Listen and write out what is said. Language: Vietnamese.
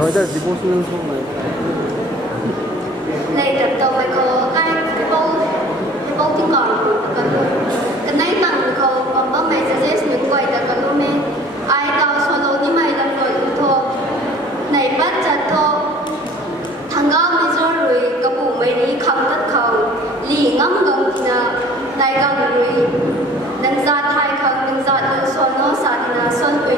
Rồi đây devotional song này. Này tập đầu phải có cái bố thì còn cái này bằng có bố mẹ suggest mình quay tập cái mẹ ai tao solo đi mày làm rồi thôi này bắt chặt thôi thằng con đi rồi cái bụng mày đi không tất không lì ngắm gần thì là đại gần rồi đừng ra thay không đừng ra được solo sẵn là solo